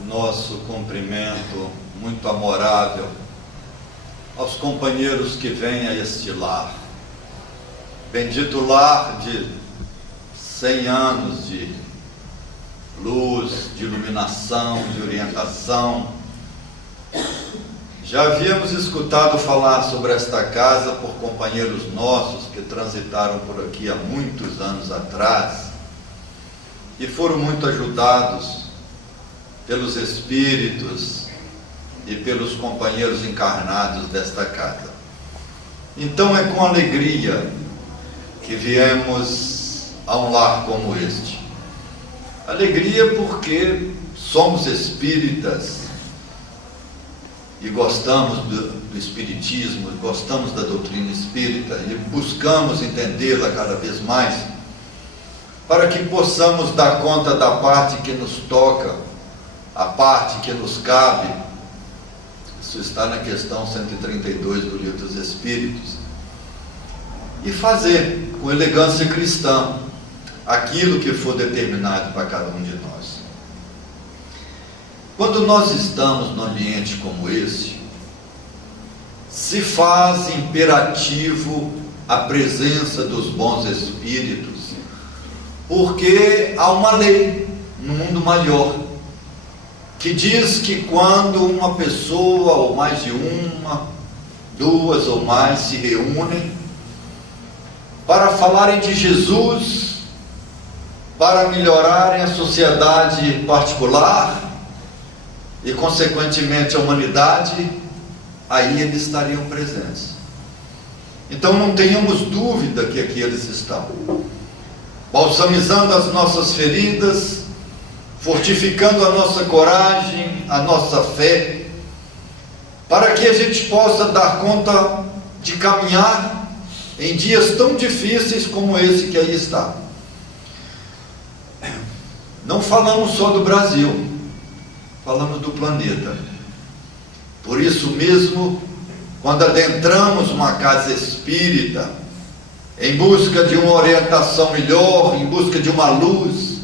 o nosso cumprimento muito amorável aos companheiros que vêm a este lar. Bendito lar de 100 anos de luz, de iluminação, de orientação. Já havíamos escutado falar sobre esta casa por companheiros nossos que transitaram por aqui há muitos anos atrás e foram muito ajudados pelos espíritos e pelos companheiros encarnados desta casa. Então é com alegria que viemos a um lar como este. Alegria porque somos espíritas e gostamos do espiritismo, gostamos da doutrina espírita e buscamos entendê-la cada vez mais, para que possamos dar conta da parte que nos toca, a parte que nos cabe. Isso está na questão 132 do Livro dos Espíritos. E fazer com elegância cristã aquilo que for determinado para cada um de nós. Quando nós estamos num ambiente como esse, se faz imperativo a presença dos bons espíritos, porque há uma lei no mundo maior que diz que quando uma pessoa, ou mais de uma, duas ou mais se reúnem para falarem de Jesus, para melhorarem a sociedade particular e consequentemente a humanidade, aí eles estariam presentes. Então não tenhamos dúvida que aqui eles estão, balsamizando as nossas feridas, fortificando a nossa coragem, a nossa fé, para que a gente possa dar conta de caminhar em dias tão difíceis como esse que aí está. Não falamos só do Brasil, falamos do planeta. Por isso mesmo, quando adentramos uma casa espírita, em busca de uma orientação melhor, em busca de uma luz,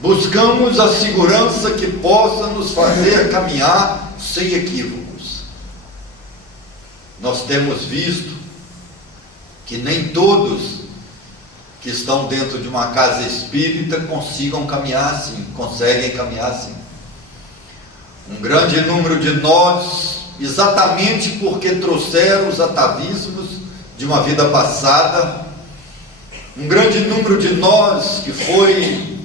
buscamos a segurança que possa nos fazer caminhar sem equívocos. Nós temos visto que nem todos que estão dentro de uma casa espírita conseguem caminhar assim. Um grande número de nós, exatamente porque trouxeram os atavismos de uma vida passada, um grande número de nós que foi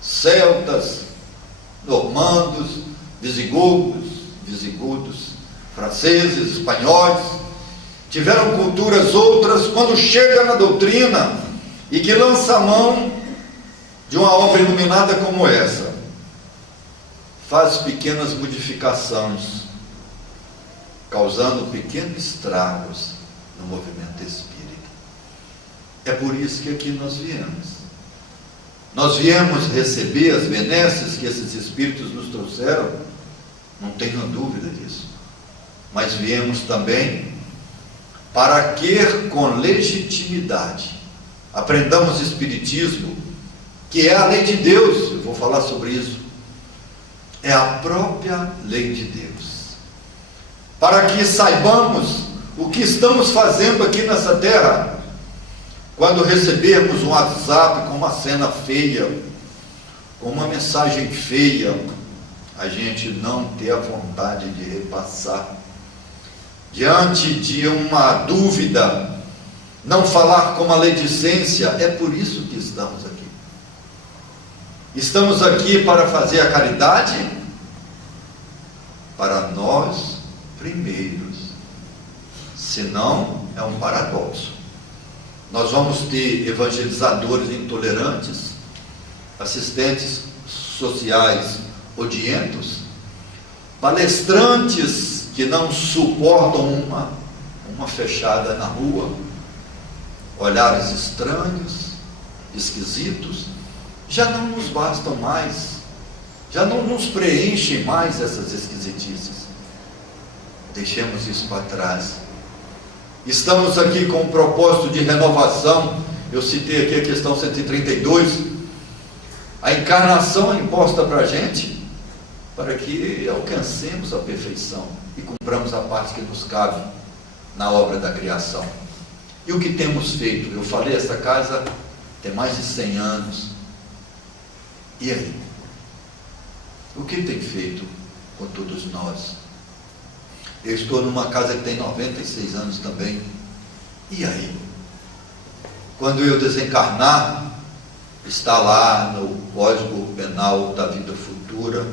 celtas, normandos, visigodos, franceses, espanhóis, tiveram culturas outras, quando chega na doutrina e que lança a mão de uma obra iluminada como essa, faz pequenas modificações, causando pequenos estragos no movimento espírita. É por isso que aqui nós viemos. Nós viemos receber as benesses que esses espíritos nos trouxeram, não tenho dúvida disso. Mas viemos também para que, com legitimidade, aprendamos espiritismo, que é a lei de Deus. Eu vou falar sobre isso. É a própria lei de Deus. Para que saibamos o que estamos fazendo aqui nessa terra. Quando recebermos um WhatsApp com uma cena feia, com uma mensagem feia, a gente não ter a vontade de repassar. Diante de uma dúvida, não falar com maledicência. É por isso que estamos aqui. Estamos aqui para fazer a caridade para nós primeiros. Senão é um paradoxo. Nós vamos ter evangelizadores intolerantes, assistentes sociais odientos, palestrantes que não suportam uma fechada na rua, olhares estranhos, esquisitos. Já não nos bastam mais, já não nos preenchem mais essas esquisitices. Deixemos isso para trás. Estamos aqui com um propósito de renovação. Eu citei aqui a questão 132. A encarnação é imposta para a gente para que alcancemos a perfeição e cumpramos a parte que nos cabe na obra da criação. E o que temos feito? Eu falei, essa casa tem mais de 100 anos. E aí? O que tem feito com todos nós? Eu estou numa casa que tem 96 anos também. E aí? Quando eu desencarnar, está lá no Código Penal da Vida Futura,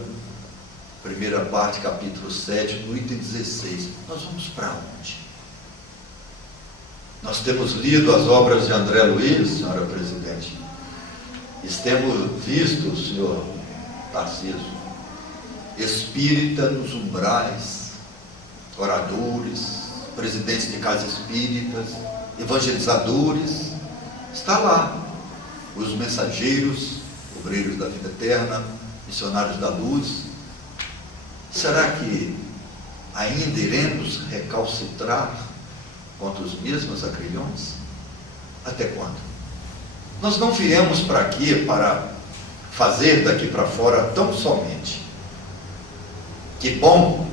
primeira parte, capítulo 7, no item 16. Nós vamos para onde? Nós temos lido as obras de André Luiz, senhora presidente. Temos visto, senhor Tarcísio, espírita nos umbrais, oradores, presidentes de casas espíritas, evangelizadores. Está lá. Os mensageiros, obreiros da vida eterna, missionários da luz. Será que ainda iremos recalcitrar contra os mesmos acrilhões? Até quando? Nós não viemos para aqui para fazer daqui para fora tão somente. Que bom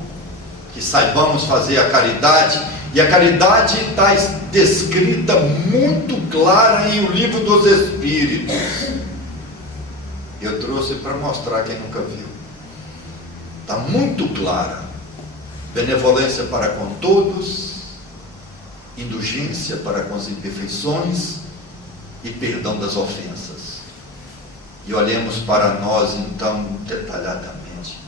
que saibamos fazer a caridade, e a caridade está descrita muito clara em O Livro dos Espíritos. Eu trouxe para mostrar quem nunca viu. Está muito clara. Benevolência para com todos, indulgência para com as imperfeições e perdão das ofensas. E olhemos para nós então detalhadamente.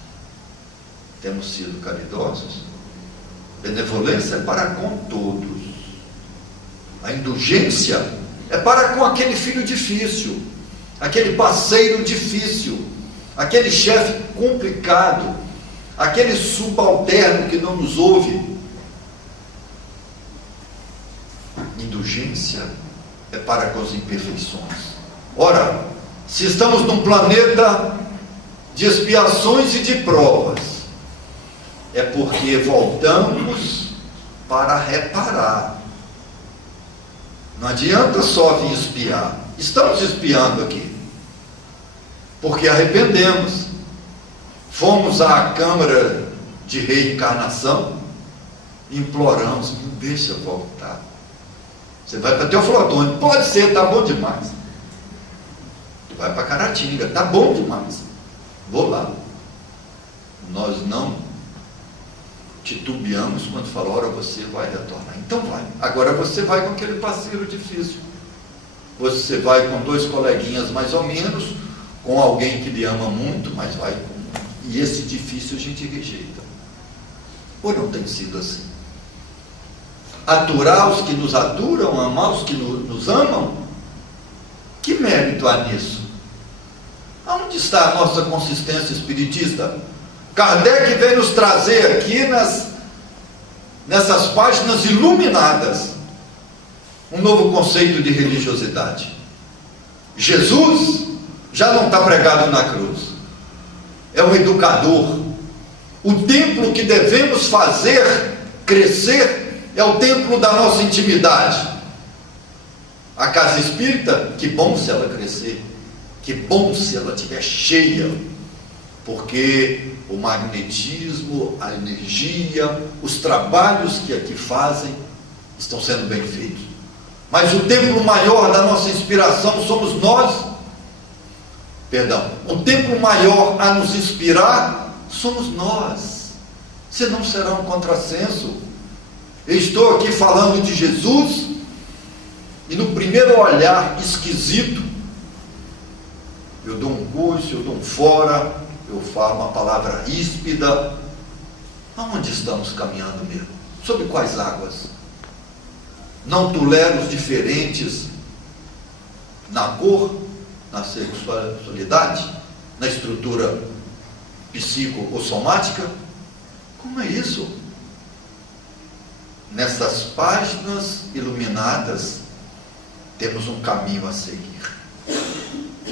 Temos sido caridosos? Benevolência é para com todos. A indulgência é para com aquele filho difícil, aquele parceiro difícil, aquele chefe complicado, aquele subalterno que não nos ouve. Indulgência é para com as imperfeições. Ora, se estamos num planeta de expiações e de provas, é porque voltamos para reparar. Não adianta só vir espiar. Estamos espiando aqui, porque arrependemos. Fomos à Câmara de Reencarnação, imploramos, me deixa voltar. Você vai para Teoflotone, pode ser, está bom demais. Tu vai para Caratinga, está bom demais. Vou lá. Nós não titubeamos quando fala, ora, você vai retornar. Então vai. Agora você vai com aquele parceiro difícil. Você vai com 2 coleguinhas mais ou menos, com alguém que lhe ama muito, mas vai com... E esse difícil a gente rejeita. Ou não tem sido assim? Aturar os que nos aturam, amar os que nos amam? Que mérito há nisso? Aonde está a nossa consistência espiritista? Kardec vem nos trazer aqui nessas páginas iluminadas um novo conceito de religiosidade. Jesus já não está pregado na cruz, é um educador. O templo que devemos fazer crescer é o templo da nossa intimidade. A casa espírita, que bom se ela crescer, que bom se ela estiver cheia, porque o magnetismo, a energia, os trabalhos que aqui fazem estão sendo bem feitos. Mas o templo maior da nossa inspiração somos nós. Perdão, o templo maior a nos inspirar somos nós. Senão será um contrassenso. Eu estou aqui falando de Jesus e no primeiro olhar esquisito eu dou um curso, eu dou um fora, eu falo uma palavra ríspida. Aonde estamos caminhando mesmo? Sobre quais águas? Não tolero os diferentes na cor, na sexualidade, na estrutura psico ou somática? Como é isso? Nessas páginas iluminadas temos um caminho a seguir,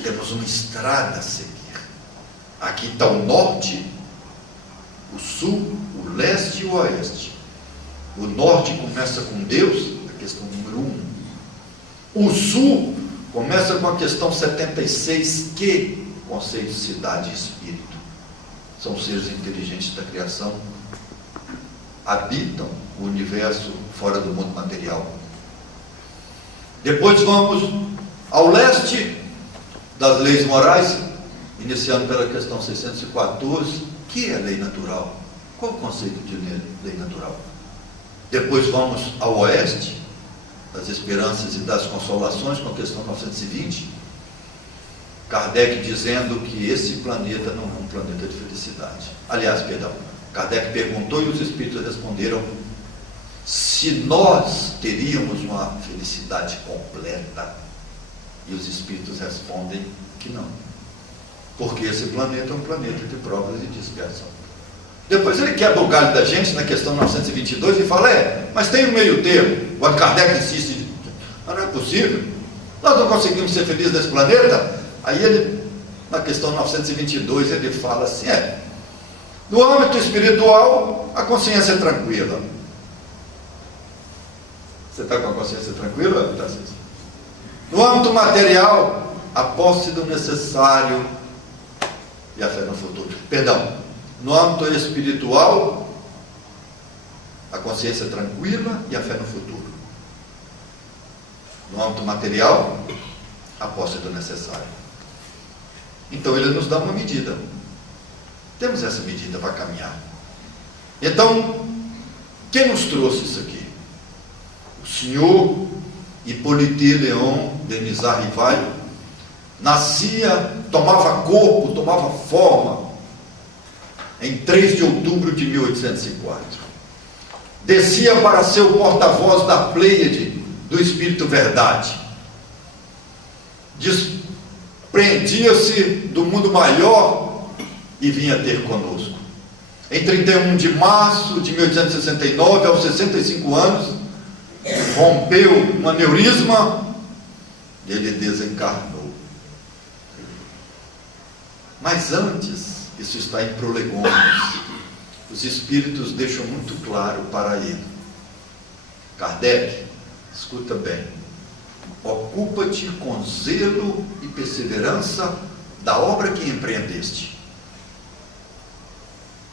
temos uma estrada a seguir. Aqui está o norte, o sul, o leste e o oeste. O norte começa com Deus, a questão número 1. O sul começa com a questão 76, que conceito de cidade e espírito. São seres inteligentes da criação, habitam o universo fora do mundo material. Depois vamos ao leste das leis morais, iniciando pela questão 614, que é lei natural? Qual o conceito de lei natural? Depois vamos ao oeste, das esperanças e das consolações, com a questão 920, Kardec dizendo que esse planeta não é um planeta de felicidade. Aliás, perdão, Kardec perguntou e os espíritos responderam se nós teríamos uma felicidade completa. E os espíritos respondem que não, porque esse planeta é um planeta de provas e de expiação. Depois ele quebra o galho da gente na questão 922 e fala, mas tem um meio termo. Quando Kardec insiste, mas não é possível, nós não conseguimos ser felizes nesse planeta. Aí ele, na questão 922, ele fala assim, no âmbito espiritual, a consciência é tranquila. Você está com a consciência tranquila, Tarcísio? No âmbito material, a posse do necessário e a fé no futuro. Perdão, no âmbito espiritual, a consciência tranquila e a fé no futuro. No âmbito material, a posse do necessário. Então ele nos dá uma medida. Temos essa medida para caminhar. Então, quem nos trouxe isso aqui? O senhor Hippolyte Léon Denisard Rivail nascia, tomava corpo, tomava forma em 3 de outubro de 1804. Descia para ser o porta-voz da Pleiade do Espírito Verdade. Desprendia-se do mundo maior e vinha ter conosco. Em 31 de março de 1869, aos 65 anos, rompeu um aneurisma e ele desencarnou. Mas antes, isso está em Prolegômenos, os espíritos deixam muito claro para ele. Kardec, escuta bem, ocupa-te com zelo e perseverança da obra que empreendeste,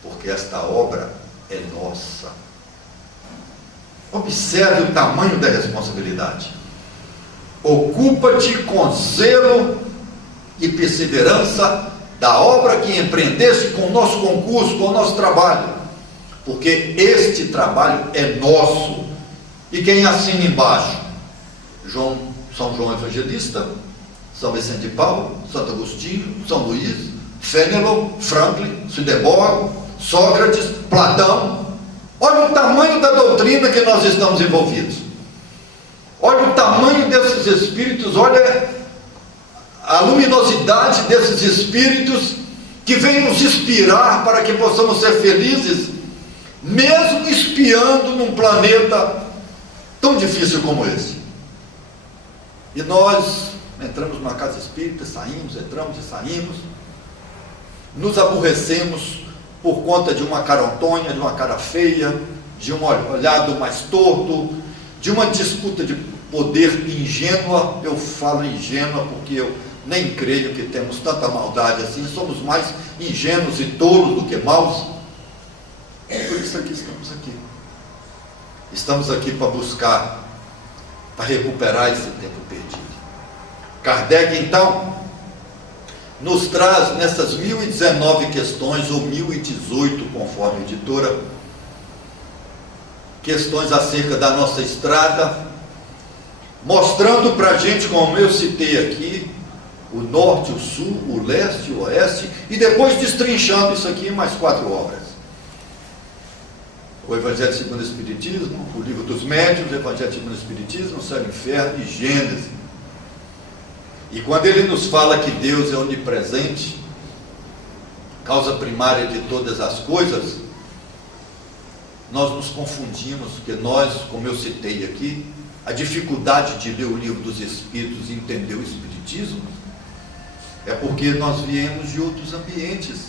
porque esta obra é nossa. Observe o tamanho da responsabilidade. Ocupa-te com zelo e perseverança da obra que empreendeste com o nosso concurso, com o nosso trabalho, porque este trabalho é nosso. E quem assina embaixo? São João Evangelista, São Vicente de Paulo, Santo Agostinho, São Luís, Fénelon, Franklin, Swedenborg, Sócrates, Platão. Olha o tamanho da doutrina que nós estamos envolvidos. Olha o tamanho desses espíritos, olha a luminosidade desses espíritos que vêm nos inspirar para que possamos ser felizes, mesmo espiando num planeta tão difícil como esse. E nós entramos numa casa espírita, saímos, entramos e saímos, nos aborrecemos por conta de uma cara ontonha, de uma cara feia, de um olhado mais torto, de uma disputa de poder ingênua. Eu falo ingênua porque eu nem creio que temos tanta maldade assim, somos mais ingênuos e tolos do que maus. Por isso aqui estamos aqui. Estamos aqui para buscar, para recuperar esse tempo perdido. Kardec, então, nos traz nessas 1019 questões, ou 1018, conforme a editora, questões acerca da nossa estrada, mostrando para a gente, como eu citei aqui, o norte, o sul, o leste, o oeste, e depois destrinchando isso aqui em mais 4 obras. O Evangelho segundo o Espiritismo, o Livro dos Médiuns, o Evangelho segundo o Espiritismo, o Céu e o Inferno e Gênesis. E quando ele nos fala que Deus é onipresente, causa primária de todas as coisas, nós nos confundimos, porque nós, como eu citei aqui, a dificuldade de ler o Livro dos Espíritos e entender o Espiritismo é porque nós viemos de outros ambientes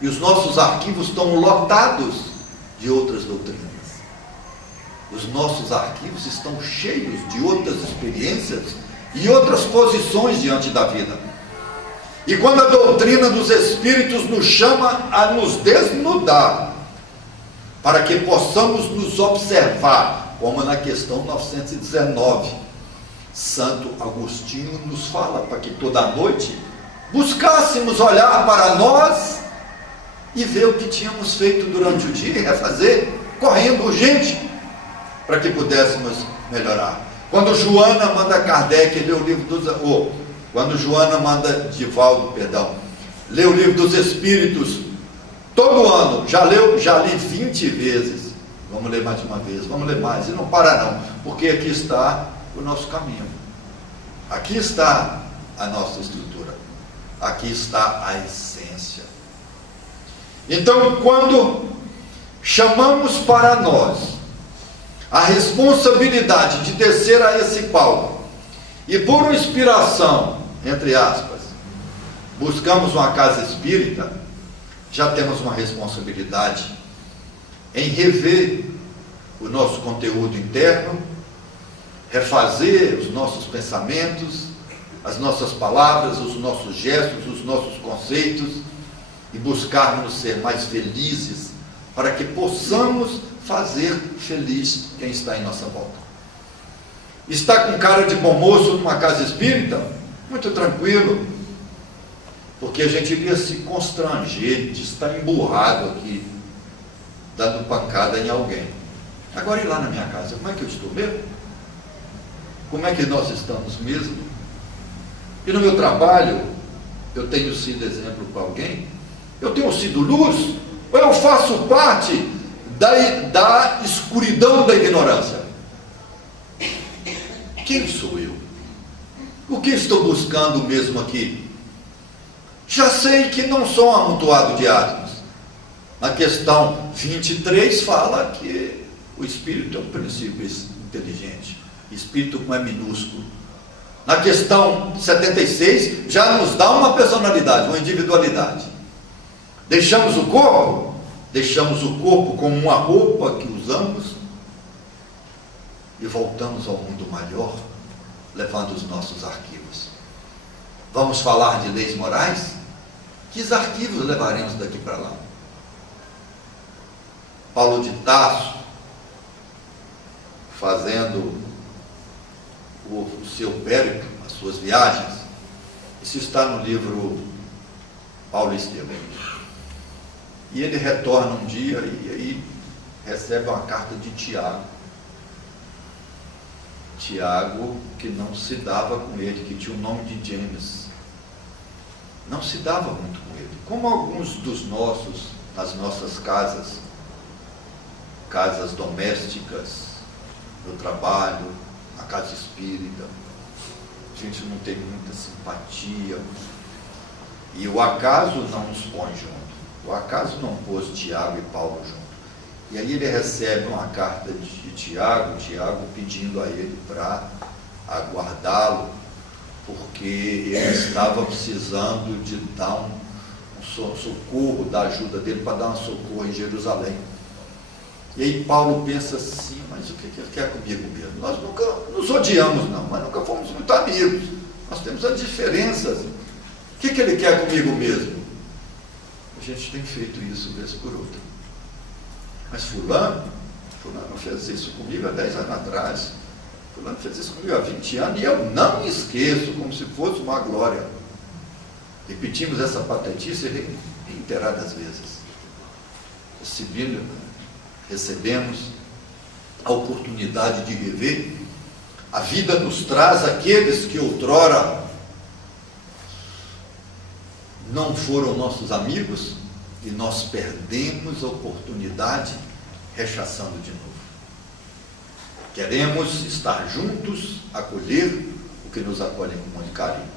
e os nossos arquivos estão lotados de outras doutrinas. Os nossos arquivos estão cheios de outras experiências e outras posições diante da vida. E quando a doutrina dos Espíritos nos chama a nos desnudar, para que possamos nos observar, como na questão 919, Santo Agostinho nos fala para que toda noite buscássemos olhar para nós e ver o que tínhamos feito durante o dia e refazer, correndo urgente, para que pudéssemos melhorar. Quando Joana manda Kardec ler o livro dos... quando Joana manda Divaldo, ler o livro dos Espíritos, todo ano, já li 20 vezes, vamos ler mais uma vez, vamos ler mais, e não para não, porque aqui está o nosso caminho, aqui está a nossa estrutura, aqui está a essência. Então, quando chamamos para nós a responsabilidade de descer a esse palco e por inspiração, entre aspas, buscamos uma casa espírita, já temos uma responsabilidade em rever o nosso conteúdo interno, refazer os nossos pensamentos, as nossas palavras, os nossos gestos, os nossos conceitos e buscarmos ser mais felizes para que possamos fazer feliz quem está em nossa volta. Está com cara de bom moço numa casa espírita? Muito tranquilo, porque a gente iria se constranger de estar emburrado aqui, dando pancada em alguém. Agora, ir lá na minha casa, como é que eu estou mesmo? Como é que nós estamos mesmo? E no meu trabalho, eu tenho sido exemplo para alguém? Eu tenho sido luz? Ou eu faço parte da escuridão da ignorância? Quem sou eu? O que estou buscando mesmo aqui? Já sei que não sou um amontoado de átomos. Na questão 23 fala que o espírito é um princípio inteligente. Espírito não é minúsculo. Na questão 76 já nos dá uma personalidade, uma individualidade. Deixamos o corpo? Deixamos o corpo como uma roupa que usamos e voltamos ao mundo maior, levando os nossos arquivos. Vamos falar de leis morais? Que arquivos levaremos daqui para lá? Paulo de Tarso, fazendo o seu périplo, as suas viagens, isso está no livro Paulo e Estevão. E ele retorna um dia e aí recebe uma carta de Tiago. Tiago, que não se dava com ele, que tinha o nome de James, não se dava muito com ele, como alguns dos nossos, nas nossas casas domésticas, no trabalho, na casa espírita, a gente não tem muita simpatia, e o acaso não nos põe junto, o acaso não pôs Tiago e Paulo junto. E aí ele recebe uma carta de Tiago pedindo a ele para aguardá-lo, porque ele estava precisando de dar um socorro, da ajuda dele para dar um socorro em Jerusalém. E aí Paulo pensa assim, mas o que ele quer comigo mesmo? Nós nunca nos odiamos não, mas nunca fomos muito amigos, nós temos as diferenças, o que ele quer comigo mesmo? A gente tem feito isso vez por outra. Mas fulano fez isso comigo há 10 anos atrás, fulano fez isso comigo há 20 anos, e eu não me esqueço, como se fosse uma glória. Repetimos essa patetice reiteradas vezes. Recebemos a oportunidade de rever, a vida nos traz aqueles que outrora não foram nossos amigos, e nós perdemos a oportunidade rechaçando de novo. Queremos estar juntos, acolher o que nos acolhem com muito carinho.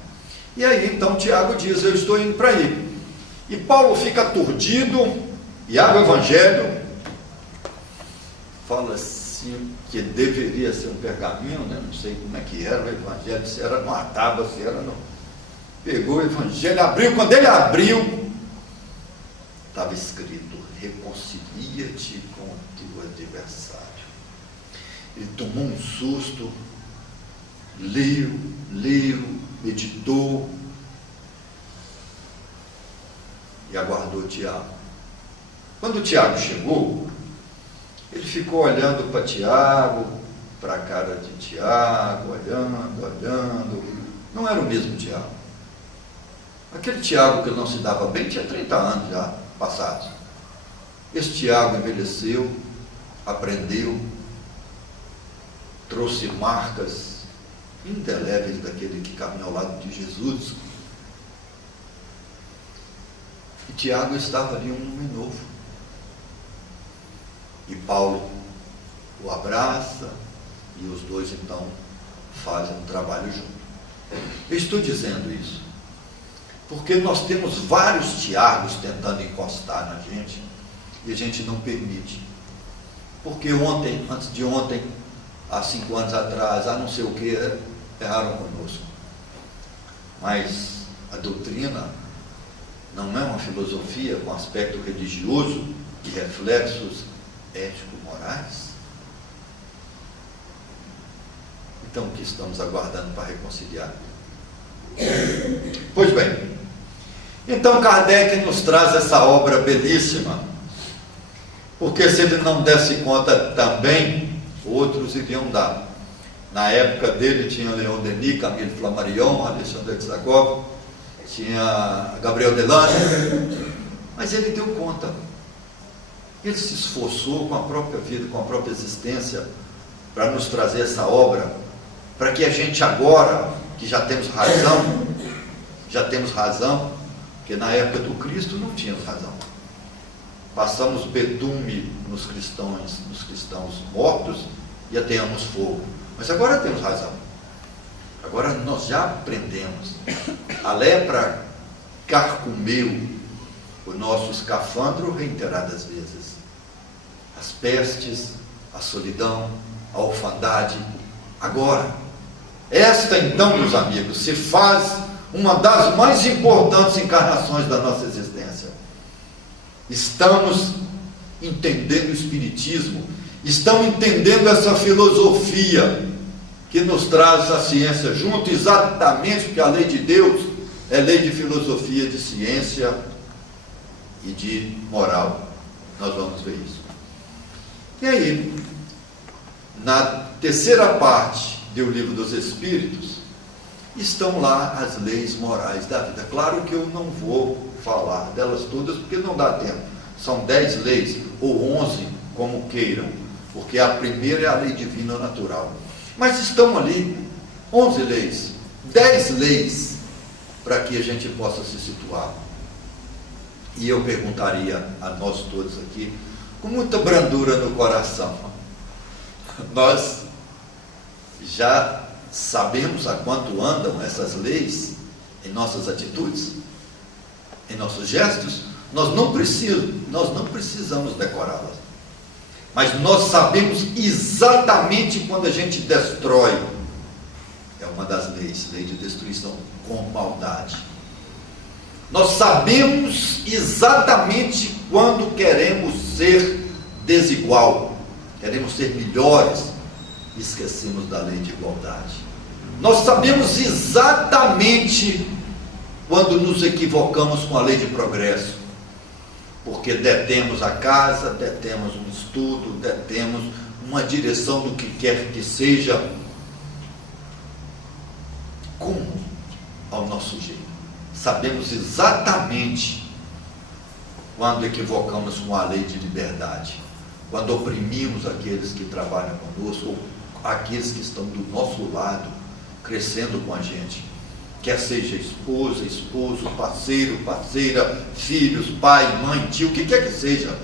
E aí então Tiago diz, eu estou indo para aí. E Paulo fica aturdido, e abre o Evangelho, fala assim, que deveria ser um pergaminho, né? Não sei como é que era o Evangelho, se era numa tábua, se era no... Pegou o Evangelho, abriu, quando ele abriu, estava escrito, reconcilia-te com o teu adversário. Ele tomou um susto, leu, meditou, e aguardou Tiago. Quando Tiago chegou, ele ficou olhando para Tiago, para a cara de Tiago, olhando. Não era o mesmo Tiago. Aquele Tiago que não se dava bem tinha 30 anos já passados. Esse Tiago envelheceu, aprendeu, trouxe marcas indeléveis daquele que caminhou ao lado de Jesus. E Tiago estava ali um homem novo. E Paulo o abraça e os dois então fazem um trabalho junto. Eu estou dizendo isso porque nós temos vários Tiagos tentando encostar na gente e a gente não permite. Porque ontem, antes de ontem, há 5 anos atrás, não sei o que, erraram conosco. Mas a doutrina não é uma filosofia com aspecto religioso e reflexos ético-morais? Então, o que estamos aguardando para reconciliar? Pois bem, então Kardec nos traz essa obra belíssima, porque se ele não desse conta também, outros iriam dar. Na época dele tinha Leon Denis, Camille Flammarion, Alexandre de Zagov, tinha Gabriel Delane, mas ele deu conta. Ele se esforçou com a própria vida, com a própria existência, para nos trazer essa obra, para que a gente agora, que já temos razão, porque na época do Cristo não tínhamos razão. Passamos betume nos cristãos mortos e ateamos fogo. Mas agora temos razão. Agora nós já aprendemos. A lepra carcomeu o nosso escafandro reiteradas vezes. As pestes, a solidão, a orfandade. Agora, esta então, meus amigos, se faz uma das mais importantes encarnações da nossa existência. Estamos entendendo o Espiritismo, estamos entendendo essa filosofia que nos traz a ciência junto, exatamente porque a lei de Deus é lei de filosofia, de ciência e de moral. Nós vamos ver isso. E aí, na terceira parte do Livro dos Espíritos, estão lá as leis morais da vida. Claro que eu não vou falar delas todas, porque não dá tempo. São 10 leis, ou 11, como queiram, porque a primeira é a lei divina natural. Mas estão ali 11 leis, 10 leis, para que a gente possa se situar. E eu perguntaria a nós todos aqui, com muita brandura no coração, nós já sabemos a quanto andam essas leis em nossas atitudes, em nossos gestos? Nós não precisamos decorá-las, mas nós sabemos exatamente quando a gente destrói. É uma das leis, lei de destruição com maldade. Nós sabemos exatamente quando queremos ser desigual, queremos ser melhores, esquecemos da lei de igualdade. Nós sabemos exatamente quando nos equivocamos com a lei de progresso, porque detemos a casa, detemos um estudo, detemos uma direção do que quer que seja, como ao nosso jeito. Sabemos exatamente quando equivocamos com a lei de liberdade, quando oprimimos aqueles que trabalham conosco, ou aqueles que estão do nosso lado, crescendo com a gente, quer seja esposa, esposo, parceiro, parceira, filhos, pai, mãe, tio, o que quer que seja,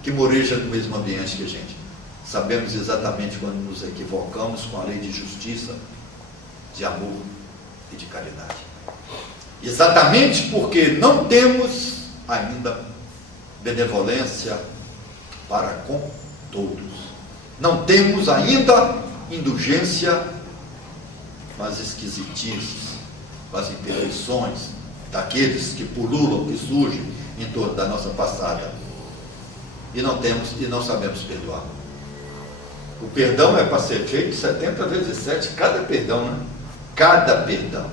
que moreja no mesmo ambiente que a gente. Sabemos exatamente quando nos equivocamos com a lei de justiça, de amor e de caridade. Exatamente porque não temos ainda benevolência para com todos. Não temos ainda indulgência com as esquisitices, com as imperfeições daqueles que pululam, que surgem em torno da nossa passada. E não sabemos perdoar. O perdão é para ser feito 70 vezes 7, cada perdão, né? Cada perdão.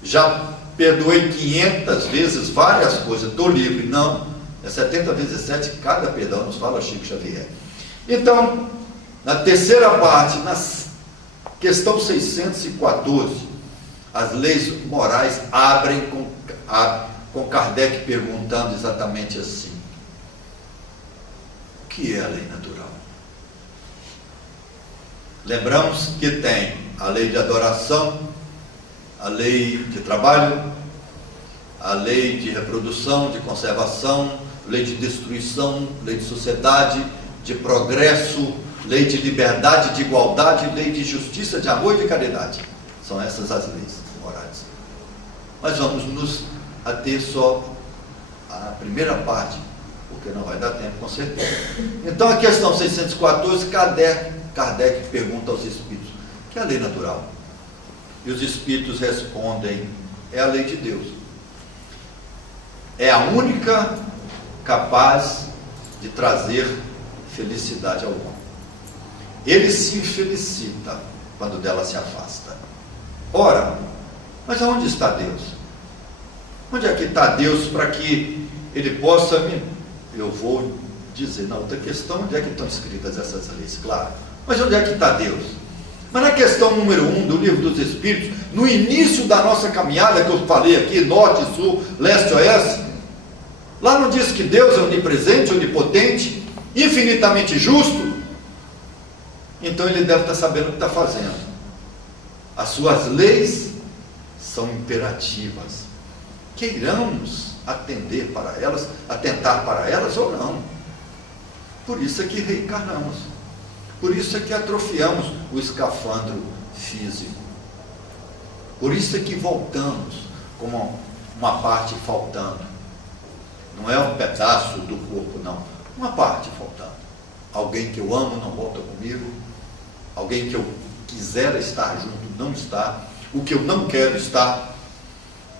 Já perdoei 500 vezes várias coisas, estou livre. Não, é 70 vezes 7 cada perdão, nos fala Chico Xavier. Então, na terceira parte, na questão 614, as leis morais abrem com Kardec perguntando exatamente assim: o que é a lei natural? Lembramos que tem a lei de adoração, a lei de trabalho, a lei de reprodução, de conservação, lei de destruição, lei de sociedade, de progresso, lei de liberdade, de igualdade, lei de justiça, de amor e de caridade. São essas as leis morais. Mas vamos nos ater só à primeira parte, porque não vai dar tempo, com certeza. Então, a questão 614, Kardec pergunta aos espíritos: o que é a lei natural? E os espíritos respondem: é a lei de Deus. É a única capaz de trazer felicidade ao homem. Ele se felicita quando dela se afasta. Ora, mas aonde está Deus? Onde é que está Deus para que ele possa me... Eu vou dizer na outra questão onde é que estão escritas essas leis, claro. Mas onde é que está Deus? Mas na questão número 1 do Livro dos Espíritos, no início da nossa caminhada, que eu falei aqui, norte, sul, leste, oeste, lá não diz que Deus é onipresente, onipotente, infinitamente justo? Então ele deve estar sabendo o que está fazendo. As suas leis são imperativas. Queiramos atender para elas, atentar para elas ou não. Por isso é que reencarnamos. Por isso é que atrofiamos o escafandro físico. Por isso é que voltamos como uma parte faltando. Não é um pedaço do corpo, não. Uma parte faltando. Alguém que eu amo não volta comigo. Alguém que eu quisera estar junto não está. O que eu não quero está.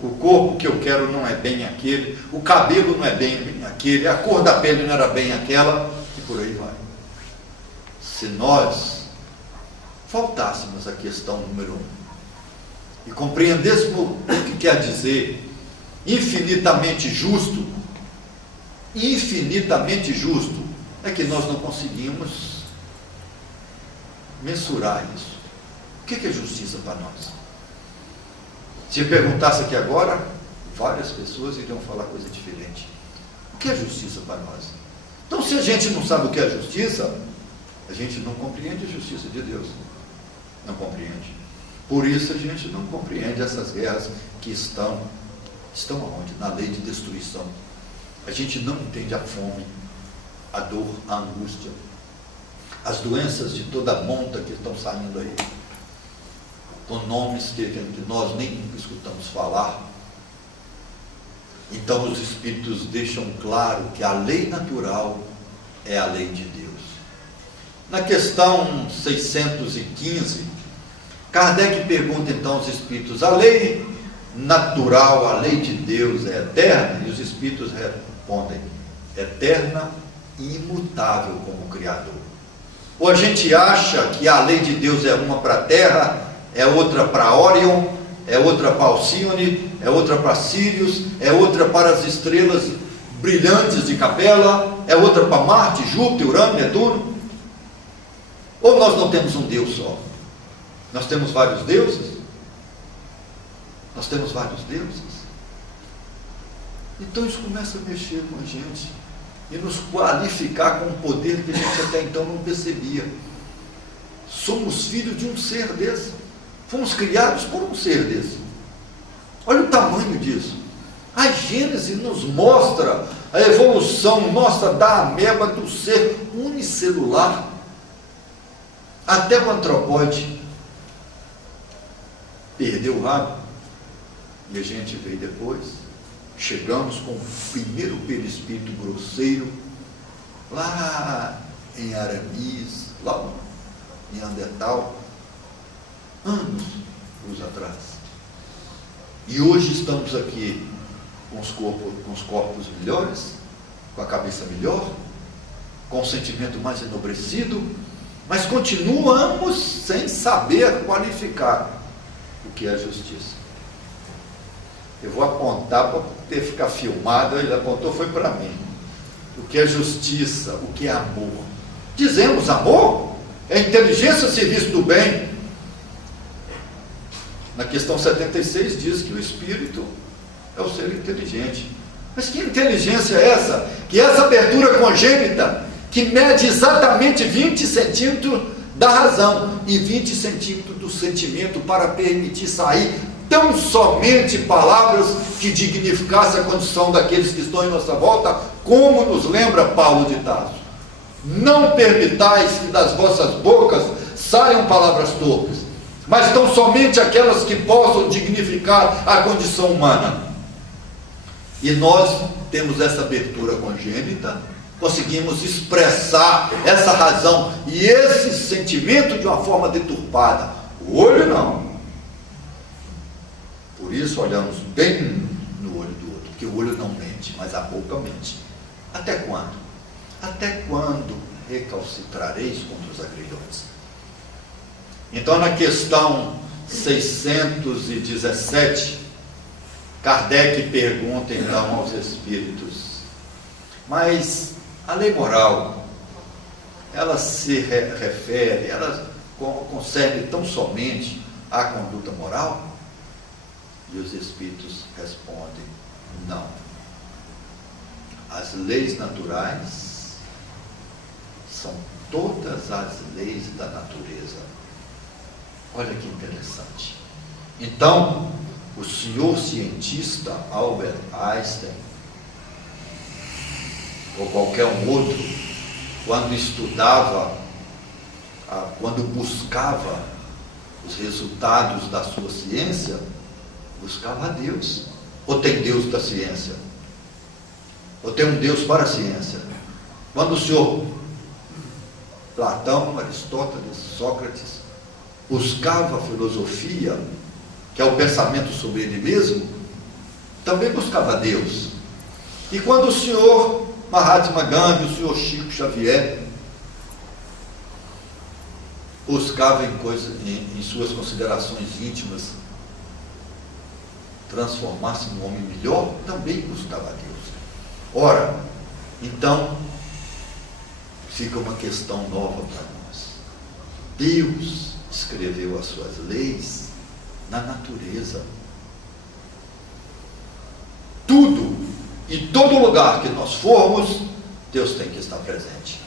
O corpo que eu quero não é bem aquele. O cabelo não é bem aquele. A cor da pele não era bem aquela. E por aí vai. Se nós faltássemos a questão número 1 e compreendêssemos o que quer dizer infinitamente justo, é que nós não conseguimos mensurar isso. O que é justiça para nós? Se eu perguntasse aqui agora, várias pessoas iriam falar coisa diferente. O que é justiça para nós? Então, se a gente não sabe o que é justiça, a gente não compreende a justiça de Deus. Não compreende. Por isso a gente não compreende essas guerras que estão aonde? Na lei de destruição. A gente não entende a fome, a dor, a angústia, as doenças de toda a monta que estão saindo aí, com nomes que nós nem nunca escutamos falar. Então os espíritos deixam claro que a lei natural é a lei de Deus. Na questão 615, Kardec pergunta então aos espíritos: a lei natural, a lei de Deus é eterna? E os espíritos respondem: eterna e imutável como Criador. Ou a gente acha que a lei de Deus é uma para a Terra, é outra para Órion, é outra para Alcíone, é outra para Sírius, é outra para as estrelas brilhantes de Capela, é outra para Marte, Júpiter, Urano, Netuno? Ou nós não temos um Deus só? Nós temos vários deuses? Nós temos vários deuses? Então isso começa a mexer com a gente e nos qualificar com um poder que a gente até então não percebia. Somos filhos de um ser desse. Fomos criados por um ser desse. Olha o tamanho disso. A Gênese nos mostra a evolução nossa da ameba, do ser unicelular, até o antropóide. Perdeu o rabo, e a gente veio depois. Chegamos com o primeiro perispírito grosseiro, lá em Aramis, lá no Neandertal, anos atrás. E hoje estamos aqui com os corpos melhores, com a cabeça melhor, com o sentimento mais enobrecido, mas continuamos sem saber qualificar o que é justiça. Eu apontar para poder ficar filmado, ele apontou, foi para mim. O que é justiça, o que é amor. Dizemos amor, é inteligência a serviço do bem. Na questão 76 diz que o espírito é o ser inteligente. Mas que inteligência é essa? Que essa abertura congênita, que mede exatamente 20 centímetros da razão e 20 centímetros do sentimento, para permitir sair tão somente palavras que dignificassem a condição daqueles que estão em nossa volta, como nos lembra Paulo de Tarso. Não permitais que das vossas bocas saiam palavras torpes, mas tão somente aquelas que possam dignificar a condição humana. E nós temos essa abertura congênita, conseguimos expressar essa razão e esse sentimento de uma forma deturpada. O olho não. Por isso olhamos bem no olho do outro, porque o olho não mente, mas a boca mente. Até quando? Até quando recalcitrareis contra os agrilhões? Então, na questão 617, Kardec pergunta então aos espíritos: mas a lei moral, ela se refere, ela concerne tão somente à conduta moral? E os espíritos respondem: não. As leis naturais são todas as leis da natureza. Olha que interessante. Então, o senhor cientista Albert Einstein, ou qualquer um outro, quando estudava, quando buscava os resultados da sua ciência, buscava a Deus. Ou tem Deus da ciência? Ou tem um Deus para a ciência? Quando o senhor Platão, Aristóteles, Sócrates buscava a filosofia, que é o pensamento sobre ele mesmo, também buscava Deus. E quando o senhor Mahatma Gandhi, o senhor Chico Xavier buscava em suas considerações íntimas transformar-se num homem melhor, também buscava Deus. Ora, então fica uma questão nova para nós. Deus escreveu as suas leis na natureza. Tudo e todo lugar que nós formos, Deus tem que estar presente.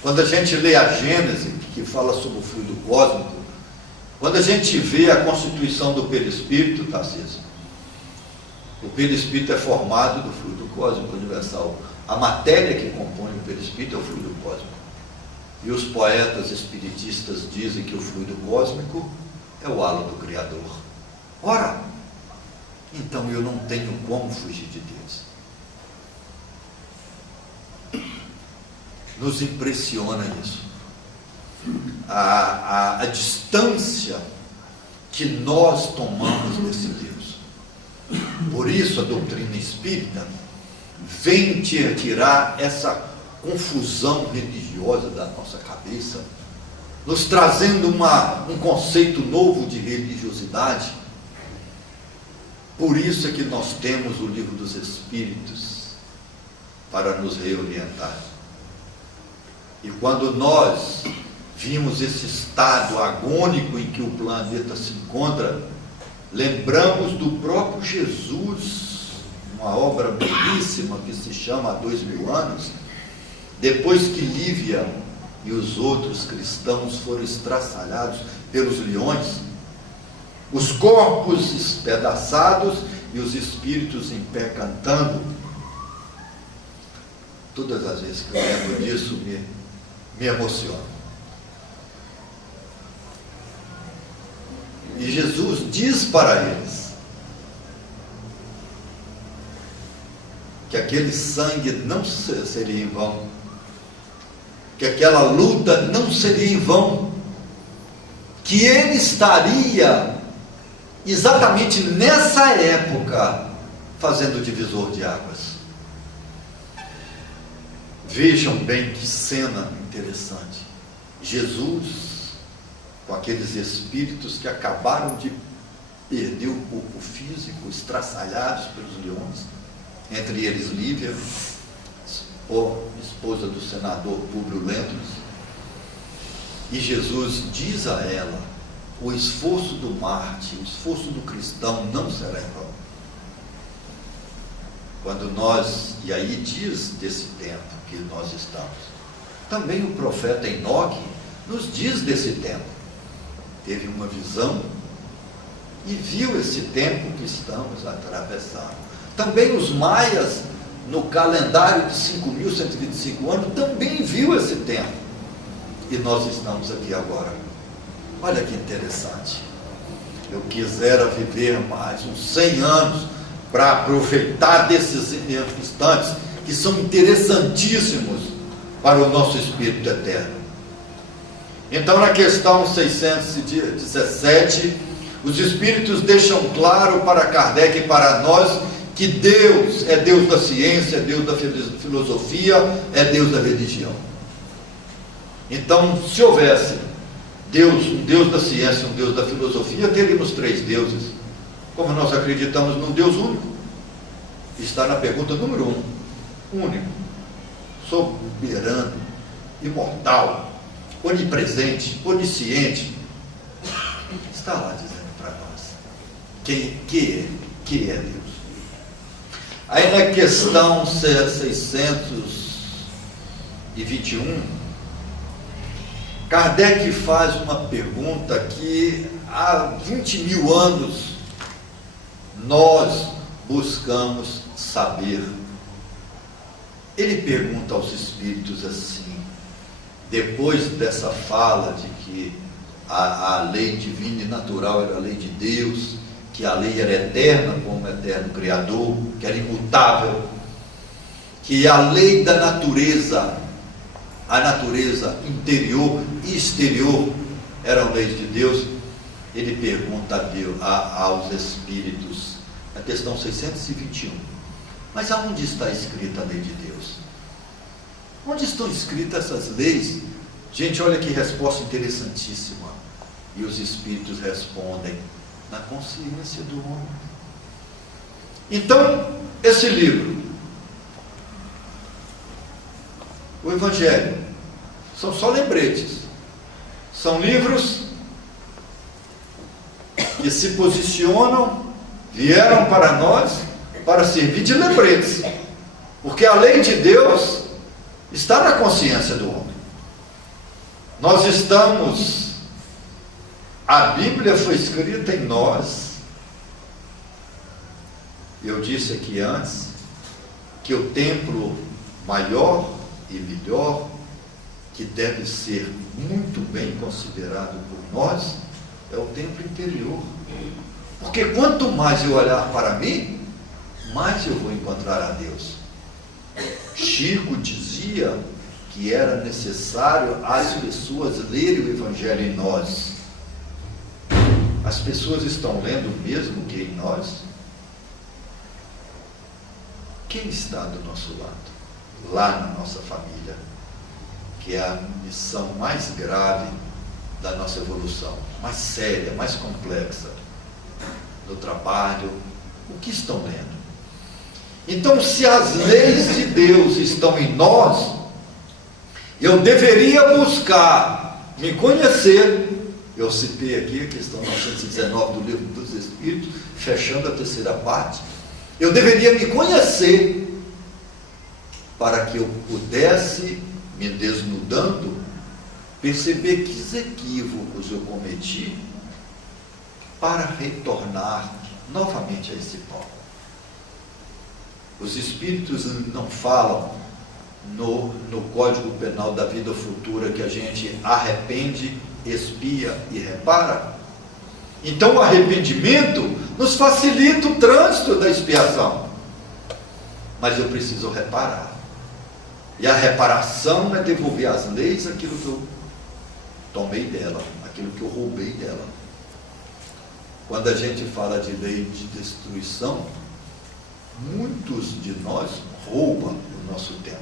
Quando a gente lê a Gênese, que fala sobre o fluido cósmico, quando a gente vê a constituição do perispírito, Tarcísio, o perispírito é formado do fluido cósmico universal. A matéria que compõe o perispírito é o fluido cósmico. E os poetas espiritistas dizem que o fluido cósmico é o halo do Criador. Ora, então eu não tenho como fugir de Deus. Nos impressiona isso. A distância que nós tomamos desse Deus. Por isso a doutrina espírita vem tirar essa confusão religiosa da nossa cabeça, nos trazendo um conceito novo de religiosidade. Por isso é que nós temos o Livro dos Espíritos para nos reorientar. E quando nós vimos esse estado agônico em que o planeta se encontra, lembramos do próprio Jesus, uma obra belíssima que se chama Há 2000 anos, depois que Lívia e os outros cristãos foram estraçalhados pelos leões, os corpos espedaçados e os espíritos em pé cantando. Todas as vezes que eu lembro disso, me emociono. E Jesus diz para eles que aquele sangue não seria em vão, que aquela luta não seria em vão, que ele estaria exatamente nessa época fazendo o divisor de águas. Vejam bem que cena interessante. Jesus, com aqueles espíritos que acabaram de perdeu o corpo físico, estraçalhados pelos leões, entre eles Lívia, esposa do senador Públio Lentulus. E Jesus diz a ela: o esforço do mártir, o esforço do cristão não será em vão. Quando nós, e aí diz desse tempo que nós estamos, também o profeta Enoque nos diz desse tempo. Teve uma visão e viu esse tempo que estamos atravessando. Também os maias, no calendário de 5.125 anos, também viu esse tempo. E nós estamos aqui agora. Olha que interessante. Eu quisera viver mais uns 100 anos para aproveitar desses instantes que são interessantíssimos para o nosso espírito eterno. Então, na questão 617, os espíritos deixam claro para Kardec e para nós que Deus é Deus da ciência, é Deus da filosofia, é Deus da religião. Então, se houvesse um Deus da ciência, um Deus da filosofia, teríamos 3 deuses. Como nós acreditamos num Deus único, está na pergunta número 1. Único, soberano, imortal, onipresente, onisciente. Está lá dizendo para nós que é Deus. Aí na questão 621, Kardec faz uma pergunta que há 20.000 anos nós buscamos saber. Ele pergunta aos espíritos assim, depois dessa fala de que a lei divina e natural era a lei de Deus, que a lei era eterna como eterno Criador, que era imutável, que a lei da natureza, a natureza interior e exterior eram leis de Deus. Ele pergunta a Deus, aos espíritos, na questão 621, mas aonde está escrita a lei de Deus? Onde estão escritas essas leis? Gente, olha que resposta interessantíssima. E os espíritos respondem: na consciência do homem. Então, esse livro, o Evangelho, são só lembretes. São livros que se posicionam, vieram para nós para servir de lembretes, porque a lei de Deus está na consciência do homem. Nós estamos, a Bíblia foi escrita em nós. Eu disse aqui antes que o templo maior e melhor, que deve ser muito bem considerado por nós, é o templo interior. Porque quanto mais eu olhar para mim, mais eu vou encontrar a Deus. Chico dizia que era necessário as pessoas lerem o Evangelho em nós. As pessoas estão lendo mesmo que em nós? Quem está do nosso lado? Lá na nossa família, que é a missão mais grave da nossa evolução, mais séria, mais complexa, no trabalho. O que estão lendo? Então, se as leis de Deus estão em nós, eu deveria buscar me conhecer. Eu citei aqui a questão 919 do Livro dos Espíritos, fechando a terceira parte. Eu deveria me conhecer para que eu pudesse, me desnudando, perceber que equívocos eu cometi para retornar novamente a esse pó. Os espíritos não falam no Código Penal da vida futura que a gente arrepende, expia e repara? Então o arrependimento nos facilita o trânsito da expiação, mas eu preciso reparar, e a reparação é devolver às leis aquilo que eu tomei dela, aquilo que eu roubei dela. Quando a gente fala de lei de destruição, muitos de nós roubam o nosso tempo,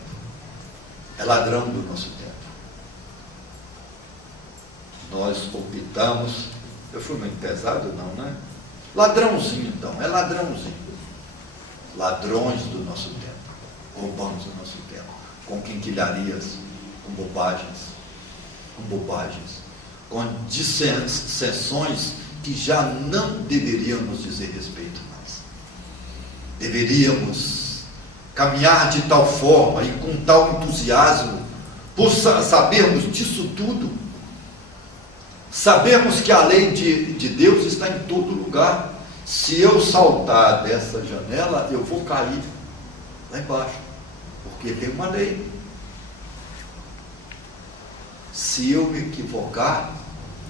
é ladrão do nosso tempo. Nós optamos, eu fui muito pesado não, né? Ladrãozinho, então, é ladrãozinho. Ladrões do nosso tempo, roubamos o nosso tempo, com quinquilharias, com bobagens, com dissensões que já não deveríamos dizer respeito mais. Deveríamos caminhar de tal forma e com tal entusiasmo, por sabermos disso tudo, sabermos que a lei de Deus está em todo lugar. Se eu saltar dessa janela, eu vou cair lá embaixo, porque tem uma lei. Se eu me equivocar,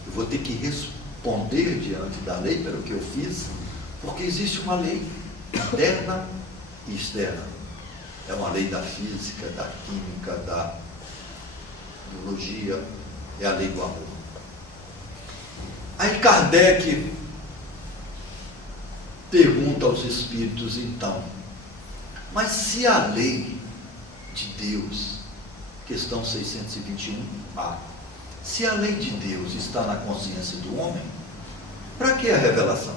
eu vou ter que responder diante da lei pelo que eu fiz, porque existe uma lei interna e externa. É uma lei da física, da química, da biologia, é a lei do amor. Aí Kardec pergunta aos espíritos, então, mas se a lei de Deus, questão 621A, se a lei de Deus está na consciência do homem, para que a revelação?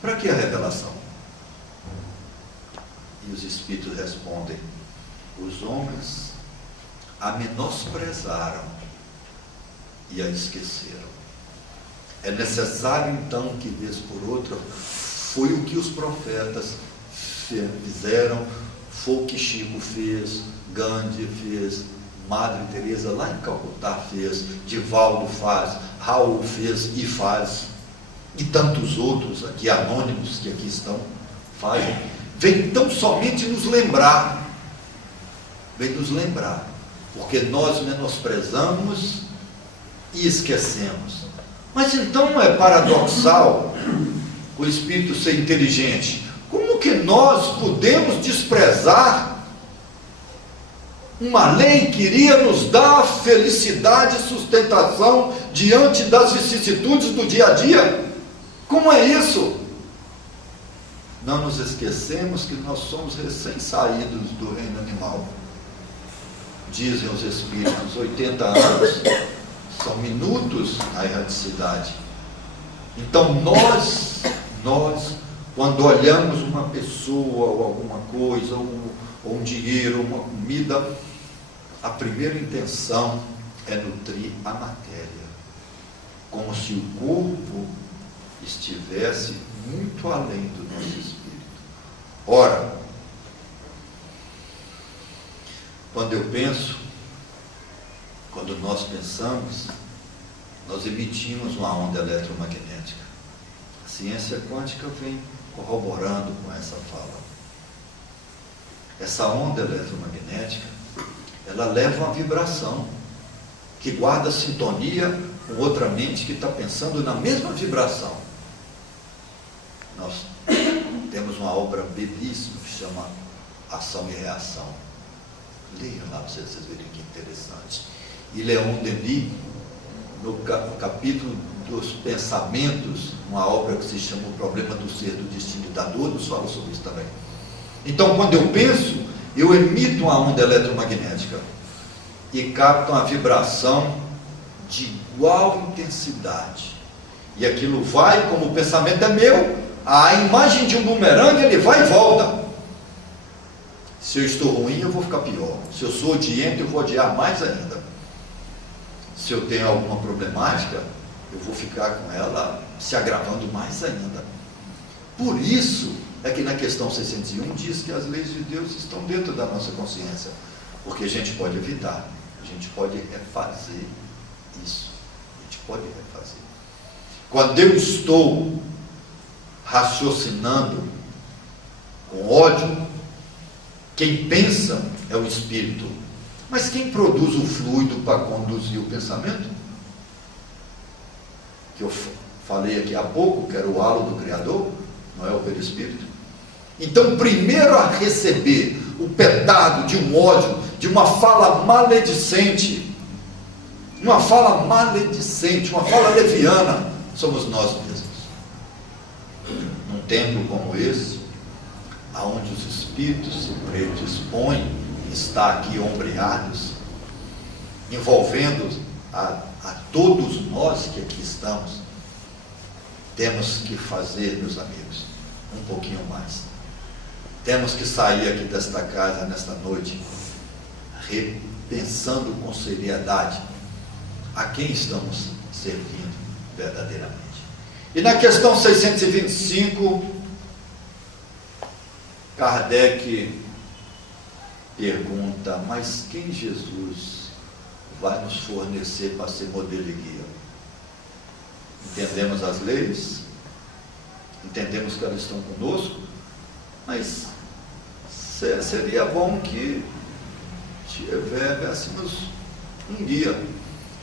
Para que a revelação? E os espíritos respondem, os homens a menosprezaram e a esqueceram. É necessário então que, vez por outra, foi o que os profetas fizeram, foi o que Chico fez, Gandhi fez, Madre Teresa lá em Calcutá fez, Divaldo faz, Raul fez e faz, e tantos outros aqui, anônimos que aqui estão, fazem. Vem tão somente nos lembrar, porque nós menosprezamos e esquecemos. Mas então é paradoxal o espírito ser inteligente. Como que nós podemos desprezar uma lei que iria nos dar felicidade e sustentação diante das vicissitudes do dia a dia? Como é isso? Não nos esquecemos que nós somos recém-saídos do reino animal. Dizem os espíritos, 80 anos são minutos na erraticidade. Então nós, quando olhamos uma pessoa ou alguma coisa, ou um dinheiro, ou uma comida, a primeira intenção é nutrir a matéria, como se o corpo estivesse muito além do nosso espírito. Ora, quando nós pensamos, nós emitimos uma onda eletromagnética. A ciência quântica vem corroborando com essa fala. Essa onda eletromagnética, ela leva uma vibração que guarda sintonia com outra mente que está pensando na mesma vibração. Nós temos uma obra belíssima que chama Ação e Reação. Leia lá para vocês verem que interessante. E Leon Denis, no capítulo dos pensamentos, uma obra que se chama O Problema do Ser, do Destino e da Dor, nos fala sobre isso também. Então, quando eu penso, eu emito uma onda eletromagnética e capto uma vibração de igual intensidade. E aquilo vai, como o pensamento é meu, a imagem de um bumerangue, ele vai e volta. Se eu estou ruim, eu vou ficar pior. Se eu sou odiento, eu vou odiar mais ainda. Se eu tenho alguma problemática, eu vou ficar com ela se agravando mais ainda. Por isso é que na questão 601 diz que as leis de Deus estão dentro da nossa consciência, porque a gente pode evitar, a gente pode refazer isso, a gente pode refazer. Quando eu estou raciocinando com ódio, quem pensa é o espírito, mas quem produz o fluido para conduzir o pensamento? Que eu falei aqui há pouco, que era o halo do Criador, não é o perispírito? Então, primeiro a receber o petado de um ódio, de uma fala maledicente, uma fala leviana, somos nós mesmos. Num templo como esse, aonde os espíritos se predispõem, está aqui ombreados, envolvendo a todos nós que aqui estamos, temos que fazer, meus amigos, um pouquinho mais. Temos que sair aqui desta casa, nesta noite, repensando com seriedade a quem estamos servindo verdadeiramente. E na questão 625, Kardec pergunta: mas quem Jesus vai nos fornecer para ser modelo e guia? Entendemos as leis, entendemos que elas estão conosco, mas seria bom que tivéssemos um guia.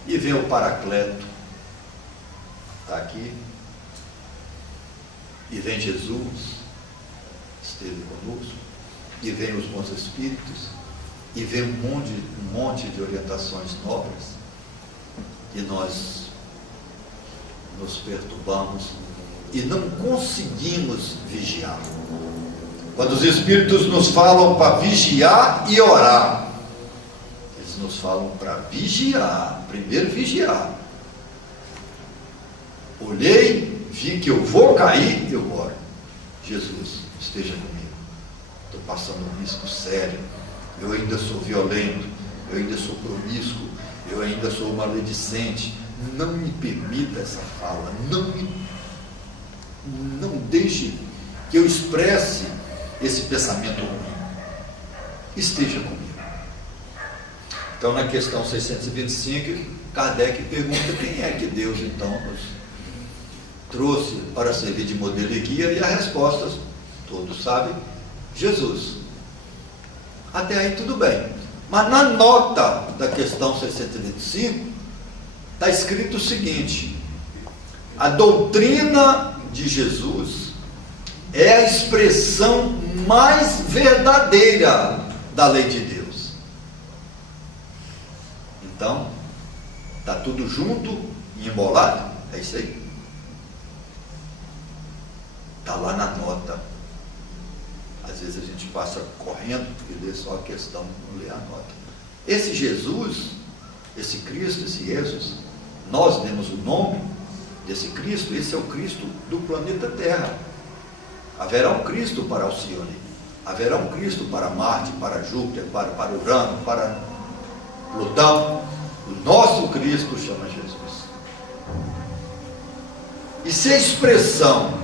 E vem o Paracleto, está aqui, e vem Jesus, esteve conosco, e vem os bons espíritos, e vem um monte de orientações nobres, e nós nos perturbamos e não conseguimos vigiar. Quando os espíritos nos falam para vigiar e orar, eles nos falam para vigiar. Primeiro vigiar. Olhei, vi que eu vou cair, eu oro. Jesus, esteja comigo. Estou passando um risco sério. Eu ainda sou violento, eu ainda sou promíscuo, eu ainda sou maledicente. Não me permita essa fala, não deixe que eu expresse esse pensamento ruim. Esteja comigo. Então, na questão 625, Kardec pergunta: quem é que Deus então nos trouxe para servir de modelo e guia? E a resposta, todos sabem: Jesus. Até aí tudo bem. Mas na nota da questão 625, está escrito o seguinte: a doutrina de Jesus é a expressão mais verdadeira da lei de Deus. Então, está tudo junto e embolado? É isso aí. Está lá na nota. Às vezes a gente passa correndo e lê só a questão, não lê a nota. Esse Jesus, esse Cristo, esse Jesus, nós demos o nome desse Cristo. Esse é o Cristo do planeta Terra. Haverá um Cristo para Alcione, haverá um Cristo para Marte, para Júpiter, para Urano, para Plutão. O nosso Cristo chama Jesus. E se a expressão,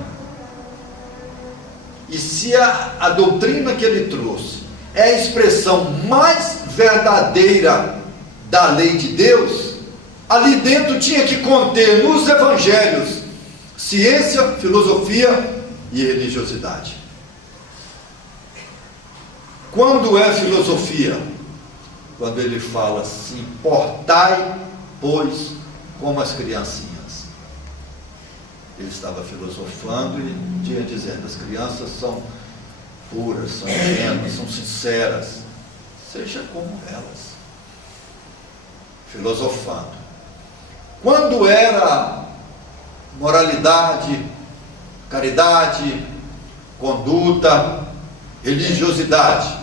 e se a doutrina que ele trouxe é a expressão mais verdadeira da lei de Deus, ali dentro tinha que conter nos evangelhos ciência, filosofia e religiosidade. Quando é filosofia? Quando ele fala assim: portai, pois, como as criancinhas. Ele estava filosofando e tinha dizendo: as crianças são puras, são ingênuas, são sinceras, seja como elas. Filosofando. Quando era moralidade, caridade, conduta, religiosidade,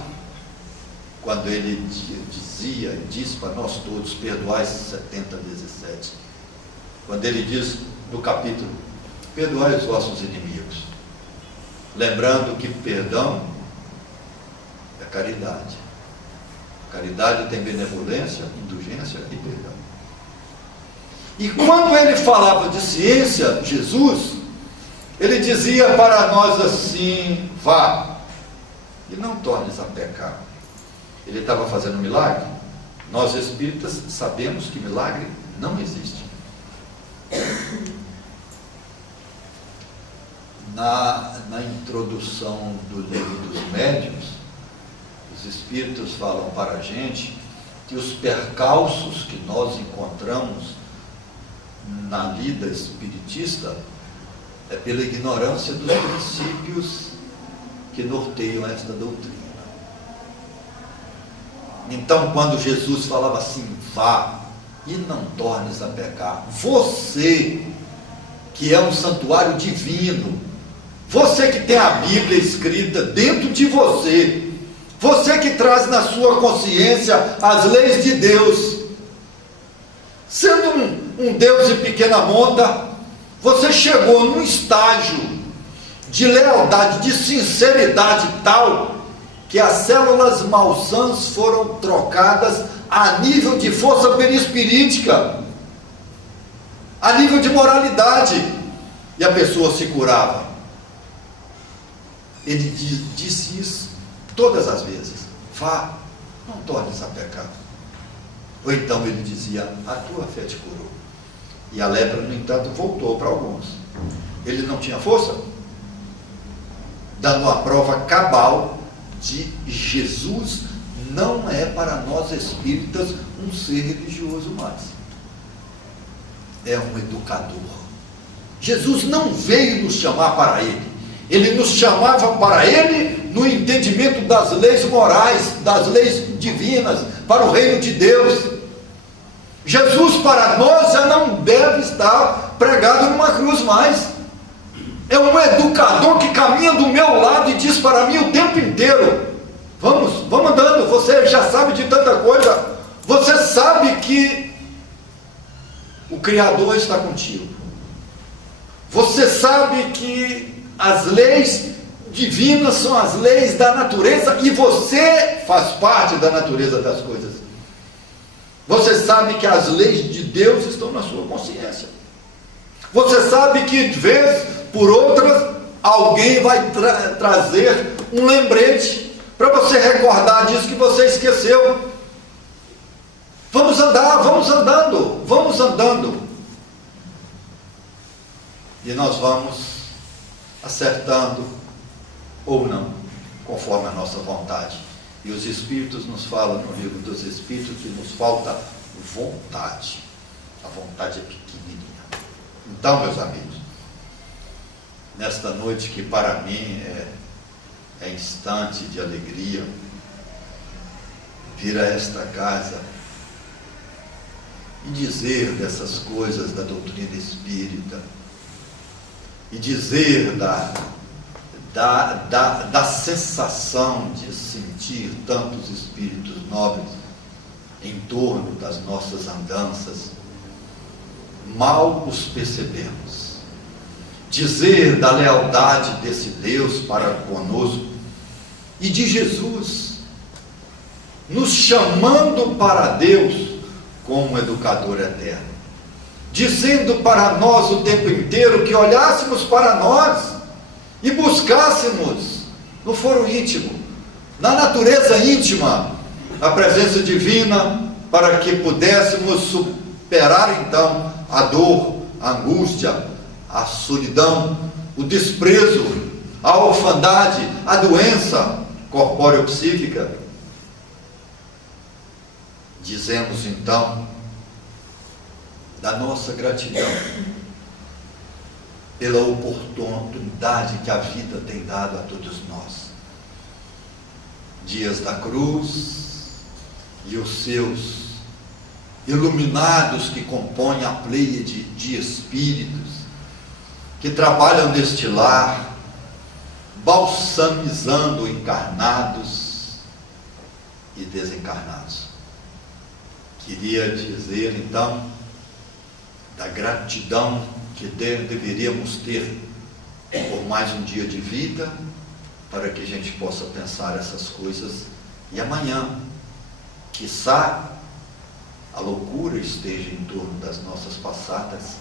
quando ele dizia, diz para nós todos: perdoai 70 vezes 7. Quando ele diz no capítulo: perdoai os vossos inimigos, lembrando que perdão é caridade. Caridade tem benevolência, indulgência e perdão. E quando ele falava de ciência, Jesus, ele dizia para nós assim: vá e não tornes a pecar. Ele estava fazendo um milagre? Nós espíritas sabemos que milagre não existe. Na introdução do livro dos médiuns, os espíritos falam para a gente que os percalços que nós encontramos na lida espiritista é pela ignorância dos princípios que norteiam esta doutrina. Então, quando Jesus falava assim: vá e não tornes a pecar, você que é um santuário divino, você que tem a Bíblia escrita dentro de você, você que traz na sua consciência as leis de Deus, sendo um Deus de pequena monta, Você chegou num estágio de lealdade, de sinceridade tal, que as células malsãs foram trocadas a nível de força perispirítica, a nível de moralidade, e a pessoa se curava. Ele disse isso todas as vezes: vá, não tornes a pecar. Ou então ele dizia: a tua fé te curou. E a lepra, no entanto, voltou para alguns. Ele não tinha força, dando a prova cabal de Jesus não é para nós espíritas um ser religioso mais. É um educador. Jesus não veio nos chamar para ele. Ele nos chamava para ele no entendimento das leis morais, das leis divinas, para o reino de Deus. Jesus para nós já não deve estar pregado numa cruz mais. É um educador que caminha do meu lado e diz para mim o tempo inteiro: vamos andando, você já sabe de tanta coisa, você sabe que o Criador está contigo, você sabe que as leis divinas são as leis da natureza e você faz parte da natureza das coisas. Você sabe que as leis de Deus estão na sua consciência. Você sabe que de vez por outras alguém vai trazer um lembrete para você recordar disso que você esqueceu. Vamos andar, vamos andando. E nós vamos acertando ou não, conforme a nossa vontade. E os Espíritos nos falam no livro dos Espíritos que nos falta vontade. A vontade é pequenininha. Então, meus amigos, nesta noite que para mim é instante de alegria, vir a esta casa e dizer dessas coisas da doutrina espírita, e dizer da sensação de sentir tantos espíritos nobres em torno das nossas andanças, mal os percebemos. Dizer da lealdade desse Deus para conosco e de Jesus nos chamando para Deus como educador eterno, dizendo para nós o tempo inteiro que olhássemos para nós e buscássemos no foro íntimo, na natureza íntima, a presença divina, para que pudéssemos superar então a dor, a angústia, a solidão, o desprezo, a orfandade, a doença corpóreo-psíquica. Dizemos então da nossa gratidão pela oportunidade que a vida tem dado a todos nós. Dias da cruz e os seus iluminados que compõem a pleiade de espíritos que trabalham neste lar, balsamizando encarnados e desencarnados. Queria dizer então da gratidão que deveríamos ter por mais um dia de vida, para que a gente possa pensar essas coisas, e amanhã, quiçá, a loucura esteja em torno das nossas passadas.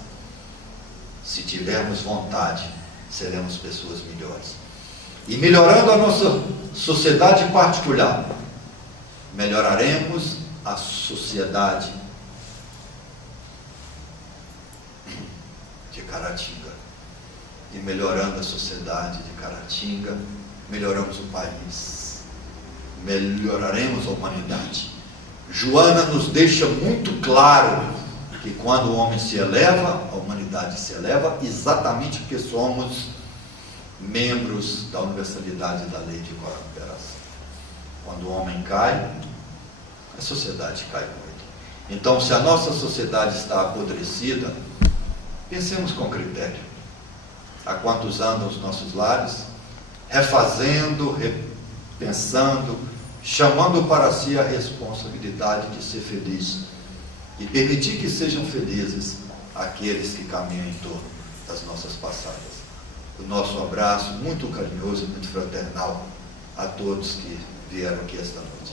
Se tivermos vontade, seremos pessoas melhores. E melhorando a nossa sociedade particular, melhoraremos a sociedade de Caratinga. E melhorando a sociedade de Caratinga, melhoramos o país, melhoraremos a humanidade. Joana nos deixa muito claro que quando o homem se eleva, a humanidade se eleva, exatamente porque somos membros da universalidade da lei de cooperação. Quando o homem cai, a sociedade cai com ele. Então, se a nossa sociedade está apodrecida, pensemos com critério. Há quantos andam os nossos lares, refazendo, repensando, chamando para si a responsabilidade de ser feliz e permitir que sejam felizes aqueles que caminham em torno das nossas passadas. O nosso abraço muito carinhoso e muito fraternal a todos que vieram aqui esta noite.